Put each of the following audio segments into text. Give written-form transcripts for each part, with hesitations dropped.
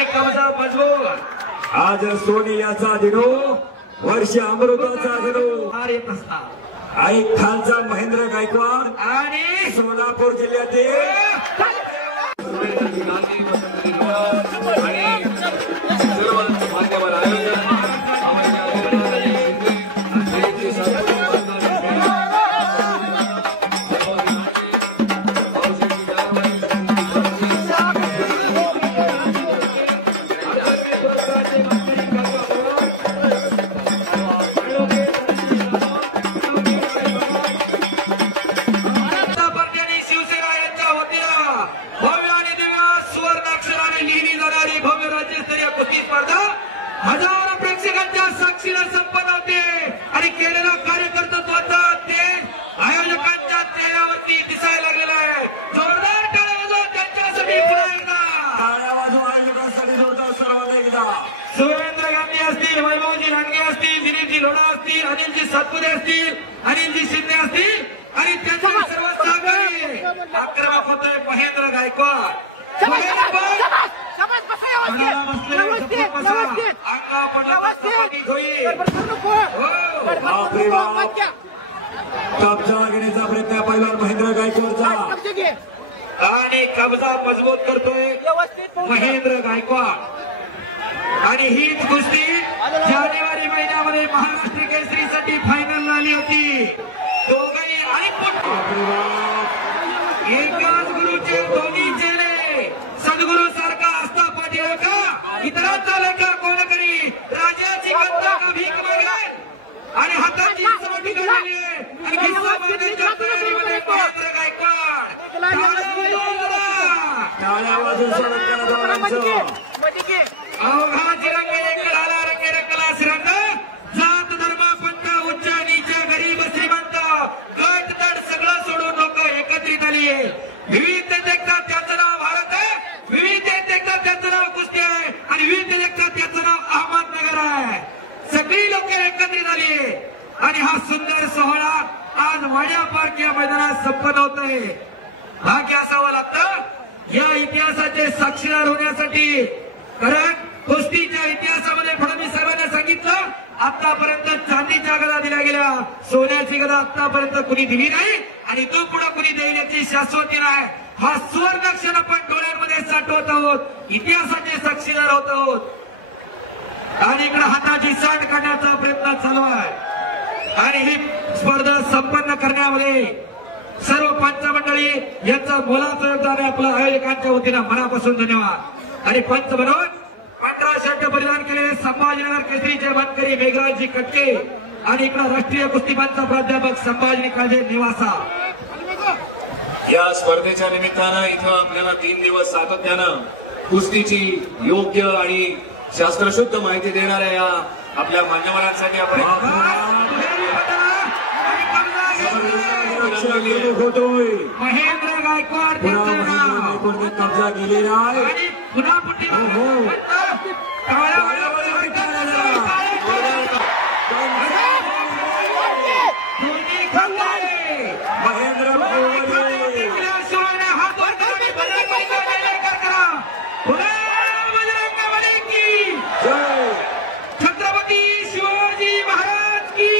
आणि कमजा मजबूत। आज सोनियाचा दिनो वर्ष अमृताचा दिनो येत असता आई खालचा महेंद्र गायकवाड आणि सोलापूर जिल्ह्यातील हजारो प्रेक्षकांच्या साक्षीला संपन्न होते आणि केलेला कार्यकर्तृत्वाचा तेज आयोजकांच्या चेहऱ्यावरती दिसायला लागलेला आहे। जोरदार टाळ्या वाजवा त्यांच्यासाठी पुन्हा एकदा टाळ्या वाजवा आयोजकांसाठी जोरदार सर्वांना एकदा। सुरेंद्र गांधी असतील, वैभवजी लांडगे असतील, दिलीपजी लोढा असतील, अनिलजी सातपुते असतील, अनिलजी शिंदे असतील आणि त्यांचे सर्व सहकारी आक्रमक होतोय महेंद्र गायकवाड। कब्जा घेण्याचा प्रयत्न पहिला महेंद्र गायकवाडचा आणि कब्जा मजबूत करतोय महेंद्र गायकवाड। आणि हीच कुस्ती जानेवारी महिन्यामध्ये महाराष्ट्र केसरीसाठी फायनल आली होती। दोघही आणि एकाच गुरुचे दोन्ही चेहरे सद्गुरू सारखा असता पाठीवर का इतरांचा लेखा कोण करी राजाची गंता का भीक मागेल आणि हाताची सोटी काढलेली आहे आणि किस्सा मारण्याच्या तयारीमध्ये महेंद्र गायकवाड। टाळ्या वाजून अवघा तिरंग एकला रंगे रंगला श्रीरंग जात धर्म पंथ उच्च नीच गरीब श्रीमंत गट तट सगळं सोडून लोक एकत्रित आली आहे। विविधतेत एकता त्याचं नाव भारत आहे, विविधतेत एकता त्याचं नाव कुस्ती आहे आणि विविधतेत एकता त्याचं नाव अहमदनगर आहे। सगळी लोक एकत्रित आली आहे आणि हा सुंदर सोहळा आज वाड्या पार्क या मैदानात संपन्न होत आहे। भाग्य असावं लागतं या इतिहासाचे साक्षीदार होण्यासाठी, कारण कुस्तीच्या इतिहासामध्ये फडणवीस साहेबांनी सांगितलं आतापर्यंत चांदीच्या गदा दिल्या गेल्या, सोन्याची गदा आतापर्यंत कुणी दिली नाही आणि तो पुढे कुणी देईल याची शाश्वती नाही। हा सुवर्ण क्षण आपण डोळ्यांमध्ये साठवत आहोत, इतिहासाचे साक्षीदार होत आहोत आणि इकडे हाताची सांड काढण्याचा प्रयत्न चालू आहे। आणि ही स्पर्धा संपन्न करण्यामध्ये सर्व पंच मंडळी यांचं मोलाचं योगदान आहे। आपल्या आयोजकांच्या वतीनं मनापासून धन्यवाद। आणि पंच म्हणून पांढरा शर्ट परिधान केलेले संभाजीनगर केसरीचे मानकरी मेघराजजी कटके आणि इकडे राष्ट्रीय कुस्तीबाजचा प्राध्यापक संभाजी काळे निवासा। या स्पर्धेच्या निमित्तानं इथं आपल्याला 3 दिवस सातत्यानं कुस्तीची योग्य आणि शास्त्रशुद्ध माहिती देणाऱ्या या आपल्या मान्यवरांसाठी आपण महेंद्र गायकवाड कब्जा केलेला आहे आणि पुन्हा पुढे महेंद्र छत्रपती शिवाजी महाराज की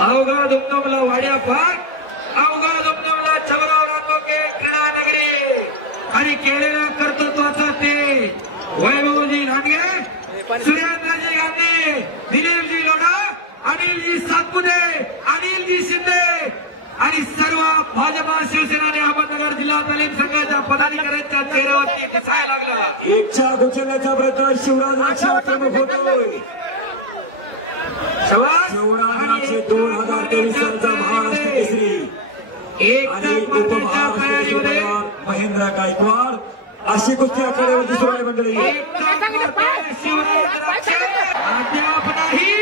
अवघा दुमदुमला वाड्या पार्क, अवघा दुमदुमला छबराव रामोके क्रीडा नगरी आणि केलेल्या कर्तृत्वाचा ते वैभवजी लांडगे, सुरेंद्रजी गांधी, दिलीपजी लोढा, अनिलजी सातपुते, अनिलजी शिंदे आणि सर्व भाजपा शिवसेना आणि अहमदनगर जिल्हा तालीम संघाच्या पदाधिकाऱ्यांच्या चेहऱ्यावरती दिसायला लागला। इच्छा उचलण्याचा प्रयत्न शिवराज आक्रमक होतोय। शिवराज 2023 सालचा महाराष्ट्र केसरी आणि उपमहाराष्ट्र महेंद्र गायकवाड अशी कुस्ती आखाड्यावर दिसून आली मंडळी। अद्याप नाही,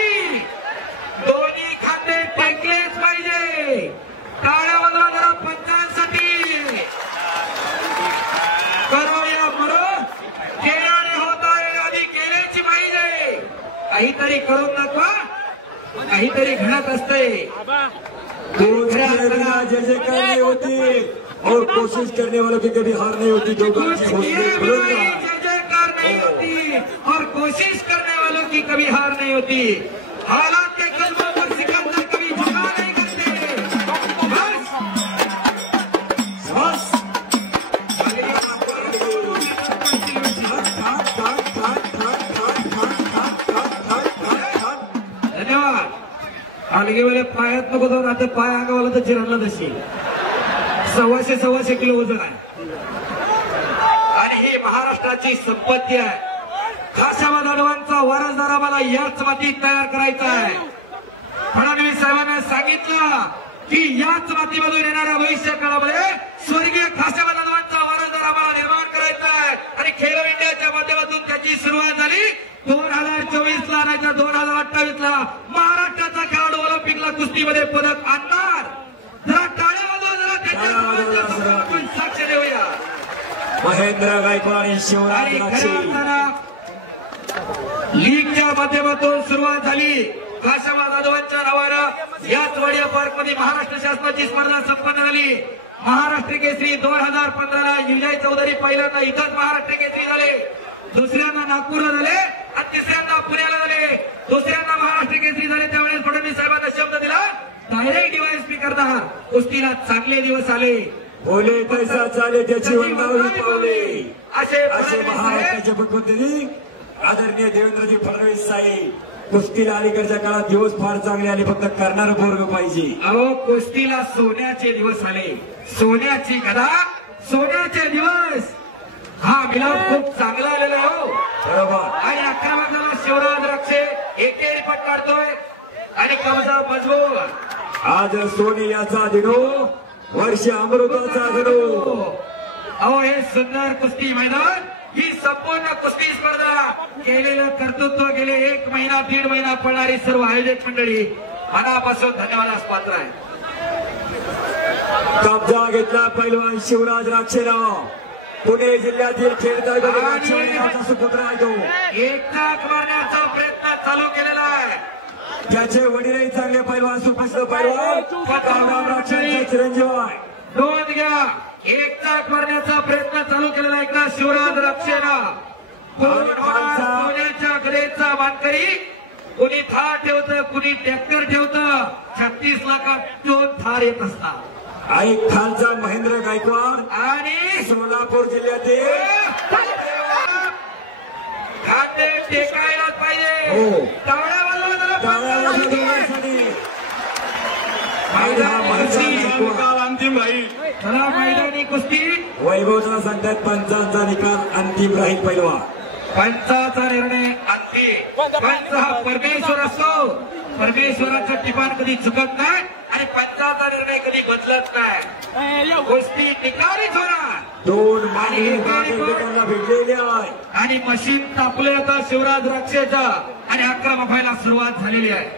दोन्ही खांदे टेकलेच पाहिजे। टाळ्या वाजवा जरा पंचांसाठी करूया म्हणून केल्याने होत आहे आणि केल्याची पाहिजे। काहीतरी करून दाखवा, काहीतरी घडत असते। जे जे काही होती और कोशिश करने वालों की कभी हार नहीं होती। दोघांची हौसले बुलंद आहे। जय जयकार नहीं होती और कोशिश करने वालों की कभी हार नहीं होती। हालात के कदमों पर सिकंदर कभी झुका नहीं करते। बस बस धन्यवाद। अलगेवाले पायात नको जाऊन आता पाय अंगावाला तर चिरडला तशी 125 किलो वजन आहे आणि ही महाराष्ट्राची संपत्ती आहे। खाशाबा दानवांचा वारसदार आम्हाला याच मातीत तयार करायचा आहे। फडणवीस साहेबांना सांगितलं की याच मातीमधून येणाऱ्या भविष्य काळामध्ये स्वर्गीय खाशाबा दानवांचा वारसदार आम्हाला निर्माण करायचा आहे आणि खेलो इंडियाच्या माध्यमातून त्याची सुरुवात झाली 2024 ला नाही तर 2028 ला महाराष्ट्राचा खेळाडू ऑलिम्पिकला कुस्तीमध्ये पदक आणणार। जरा टाळ्या वाजवा, जरा त्याच्या समोर आपण साक्ष देऊया। महेंद्र गायकवाड आणि शिवराज आणि द्राक्षे खऱ्या अर्थानं लीगच्या माध्यमातून सुरुवात झाली। खाशाबा जाधवांच्या नावानं याच वाडिया पार्क मध्ये महाराष्ट्र शासनाची स्पर्धा संपन्न झाली। महाराष्ट्र केसरी 2015 ला विजय चौधरी पहिल्यांदा इथंच महाराष्ट्र केसरी झाले, दुसऱ्यांदा नागपूरला झाले आणि तिसऱ्यांदा पुण्याला झाले, दुसऱ्यांदा महाराष्ट्र केसरी झाले। त्यावेळेस फडणवीस साहेबांना शब्द दिला डायरेक्ट डीवायएसपी करता कुस्तीला चांगले दिवस आले। बोले पैसा चाले त्याची वंदावली पावले असे महाराष्ट्राचे मुख्यमंत्री आदरणीय देवेंद्रजी फडणवीस साहेब कुस्तीला अलीकडच्या काळात दिवस फार चांगले आले, फक्त करणारं पोरग पाहिजे। अहो कुस्तीला सोन्याचे दिवस आले, सोन्याची गदा, सोन्याचे दिवस। हा मिलाव खूप चांगला आलेला आहे हो बरोबर। आणि 11 वाजता शिवराज द्राक्षे एकेरी पट काढतोय आणि कमजा मजबूत। आज सोनियाचा दिनो वर्ष अमृताचा दिनो। अहो हे सुंदर कुस्ती मैदान, ही संपूर्ण कुस्ती स्पर्धा केलेलं कर्तृत्व गेले 1 महिना 1.5 महिना पडणारी सर्व आयोजक मंडळी मनापासून धन्यवादास पात्र आहे। कब्जा घेतला पैलवान शिवराज द्राक्षेनं। पुणे जिल्ह्यातील खेड तालुक्याचा सुपुत्र आहे तो। एकटाक मारण्याचा प्रयत्न चालू केलेला आहे। त्याचे वडीलही चांगले पैलवान, सुप्रसिद्ध पैलवान द्राक्षांचे चिरंजीव आहे। नोंद घ्या, एकटाक मारण्याचा प्रयत्न चालू केलेला एकदा शिवराज द्राक्षेनं। कोण होणार सोन्याच्या गदेचा मानकरी? कुणी थार ठेवतं, कुणी ट्रॅक्टर ठेवतं। 36 लाखात 2 थार येत असतात। आणि खालचा महेंद्र गायकवाड आणि सोलापूर जिल्ह्यातील खाते टेकायला पाहिजे। हो। टाळ्या वाजवा जरा टाळ्यासाठी अंतिम राहील। चला मैदानी कुस्ती वैभवला सांगतात पंचांचा निकाल अंतिम राहील पैलवान। पंचाचा निर्णय अंतिम। पंच हा परमेश्वर असतो, परमेश्वराचं टिपाण कधी चुकत नाही आणि पंचाचा निर्णय कधी बदलत नाही। कुस्ती निकालीच होणार। 2 मानवी भेटलेले आहे आणि मशीन तापले होतं शिवराज द्राक्षेचं आणि 11 व्हायला सुरुवात झालेली आहे।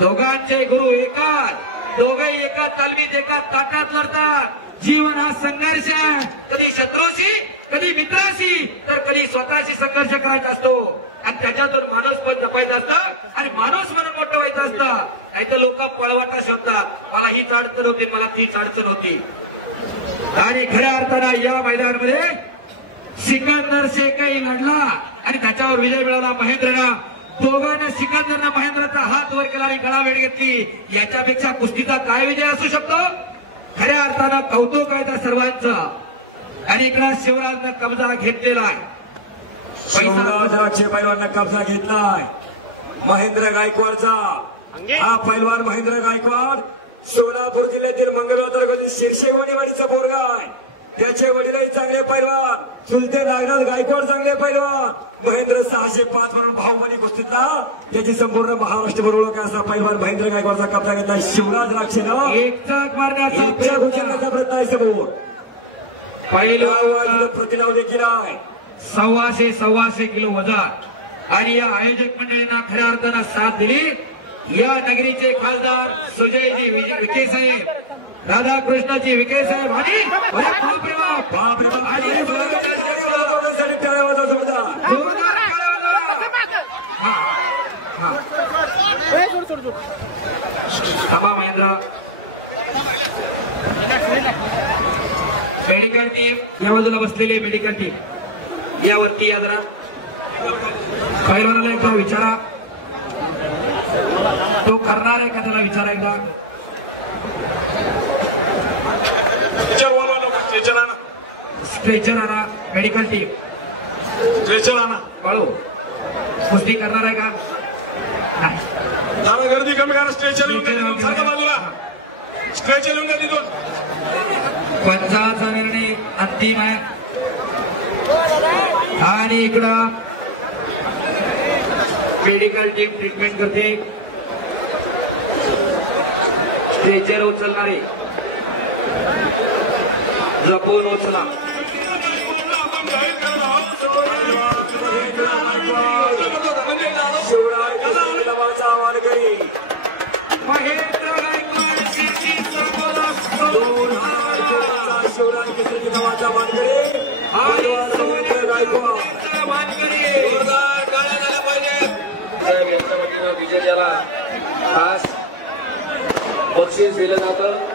दोघांचे गुरु एकाच, दोघेही एका तालमीत एका ताटात लढतात। जीवन हा संघर्ष आहे, कधी शत्रूशी, कधी मित्राशी, तर कधी स्वतःशी संघर्ष करायचा असतो आणि त्याच्यातून माणूस पण जपायचा असतं आणि माणूस म्हणून मोठं व्हायचं असतं। नाहीतर लोक पळवाटा शोधतात, मला हीच अडचण होती, मला तीच अडचण होती। आणि खऱ्या अर्थानं या मैदानामध्ये सिकंदर शेखही लढला आणि त्याच्यावर विजय मिळवला महेंद्रनं। दोघांना सिकंदरनं महेंद्रचा हात वर केला आणि गळाभेट घेतली। याच्यापेक्षा कुस्तीचा काय विजय असू शकतो? खऱ्या अर्थानं कौतुक आहे त्या सर्वांचं। आणि इकडे शिवराजनं कब्जा घेतलेला आहे। शिवराज द्राक्षे पैलवाननं कब्जा घेतलाय महेंद्र गायकवाडचा। हा पैलवान महेंद्र गायकवाड सोलापूर जिल्ह्यातील मंगळवेढा तालुक्यातील शिरशेवाडीचा पोरगा आहे। त्याचे वडीलही चांगले पैलवान, चुलते नागनाथ गायकवाड चांगले पैलवान। महेंद्र 605 म्हणून भाऊबंदी कुस्तीतला त्याची संपूर्ण महाराष्ट्रभर ओळख असा पैलवान महेंद्र गायकवाडचा कब्जा घेतला शिवराज द्राक्षेनं। एकटाक मारण्याचा प्रयत्न आहे समोर। पैलवान प्रतिनाव देखील आहे। 125 किलो वजन आणि या आयोजक मंडळींना खऱ्या अर्थानं साथ दिली। या नगरीचे खासदार सुजयजी विखे साहेब, राधाकृष्णजी विखे साहेब आणि थांबा महेंद्र, मेडिकल टीम या बाजूला बसलेली मेडिकल टीम यावरती या जरा पैलवानाला एकदा विचारा तो करणार आहे का त्याला विचारा एकदा स्ट्रेचर आणा मेडिकल टीम स्ट्रेचर आणा बाळू कुस्ती करणार आहे का नाही जरा गर्दी कमी करा स्ट्रेचर बाजूला स्ट्रेचर येऊन द्या तिथून पंचाचा निर्णय अंतिम आहे आणि इकडं मेडिकल टीम ट्रीटमेंट करते स्ट्रेचर उचलणारे जपून उचला महेंद्र गायकवाड शिवराज केसरी नावाचा मानकरी जोरदार टाळ्या झाल्या पाहिजे साहेब यांच्या वतीनं विजय याला खास बक्षीस दिलं जातं